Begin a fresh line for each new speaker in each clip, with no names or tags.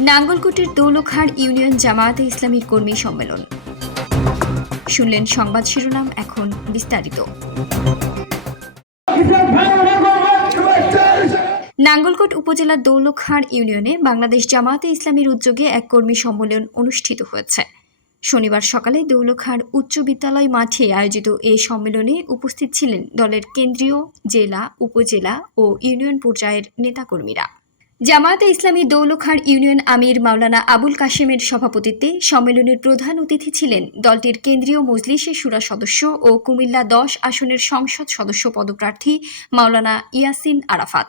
নাঙ্গলকোটের Daulkhar union জামায়াতে ইসলামীর কর্মী সম্মেলন। শুনলেন সংবাদ শিরোনাম এখন বিস্তারিত। নাঙ্গলকোট উপজেলার দৌলখাড় ইউনিয়নে বাংলাদেশ জামায়াতে ইসলামীর উদ্যোগে এক কর্মী সম্মেলন অনুষ্ঠিত হয়েছে। শনিবার সকালে দৌলখাড় উচ্চ বিদ্যালয় মাঠে আয়োজিত এই সম্মেলনে উপস্থিত ছিলেন দলের কেন্দ্রীয় জেলা, উপজেলা ও ইউনিয়ন পর্যায়ের নেতাকর্মীরা। জামায়াতে ইসলামী দৌলখাড় ইউনিয়ন আমির মাওলানা আবুল কাশেমের সভাপতিত্বে সম্মেলনের প্রধান অতিথি ছিলেন দলটির কেন্দ্রীয় মজলিসের সুরা সদস্য ও কুমিল্লা দশ আসনের সংসদ সদস্য পদপ্রার্থী মাওলানা ইয়াসিন আরাফাত।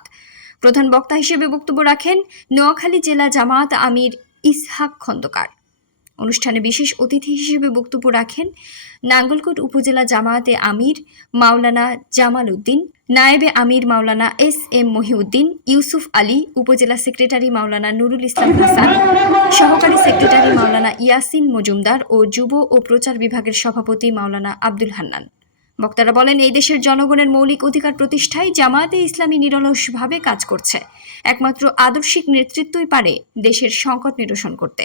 প্রধান বক্তা হিসেবে বক্তব্য রাখেন নোয়াখালী জেলা জামায়াত আমির ইসহাক খন্দকার। অনুষ্ঠানে বিশেষ অতিথি হিসেবে বক্তব্য রাখেন নাঙ্গলকোট উপজেলা জামায়াতে আমির মাওলানা জামাল উদ্দিন নায়েবে আমির মাওলানা এস এম মহিউদ্দিন, ইউসুফ আলী উপজেলা সেক্রেটারি মাওলানা নুরুল ইসলাম হাসান, সহকারী সেক্রেটারি মাওলানা ইয়াসিন মজুমদার ও যুব ও প্রচার বিভাগের সভাপতি মাওলানা আব্দুল হান্নান। বক্তারা বলেন, এই দেশের জনগণের মৌলিক অধিকার প্রতিষ্ঠায় জামায়াতে ইসলামী নিরলসভাবে কাজ করছে। একমাত্র আদর্শিক নেতৃত্বই পারে দেশের সংকট নিরসন করতে।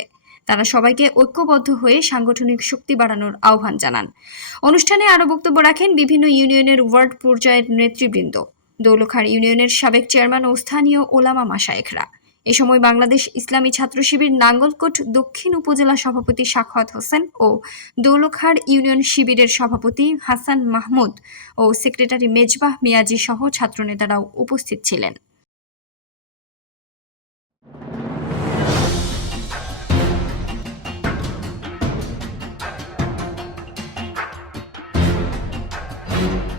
তারা সবাইকে ঐক্যবদ্ধ হয়ে সাংগঠনিক শক্তি বাড়ানোর আহ্বান জানান। অনুষ্ঠানে আরও বক্তব্য রাখেন বিভিন্ন ইউনিয়নের ওয়ার্ড পর্যায়ের নেতৃবৃন্দ। দৌলখাড় ইউনিয়নের সাবেক চেয়ারম্যান ও স্থানীয় ওলামা মাসায়েখরা এ সময় বাংলাদেশ ইসলামী ছাত্র শিবির নাঙ্গলকোট দক্ষিণ উপজেলা সভাপতি সাখাওয়াত হোসেন ও দৌলখাড় ইউনিয়ন শিবিরের সভাপতি হাসান মাহমুদ ও সেক্রেটারি মেজবাহ মিয়াজি সহ ছাত্রনেতারাও উপস্থিত ছিলেন। Thank you.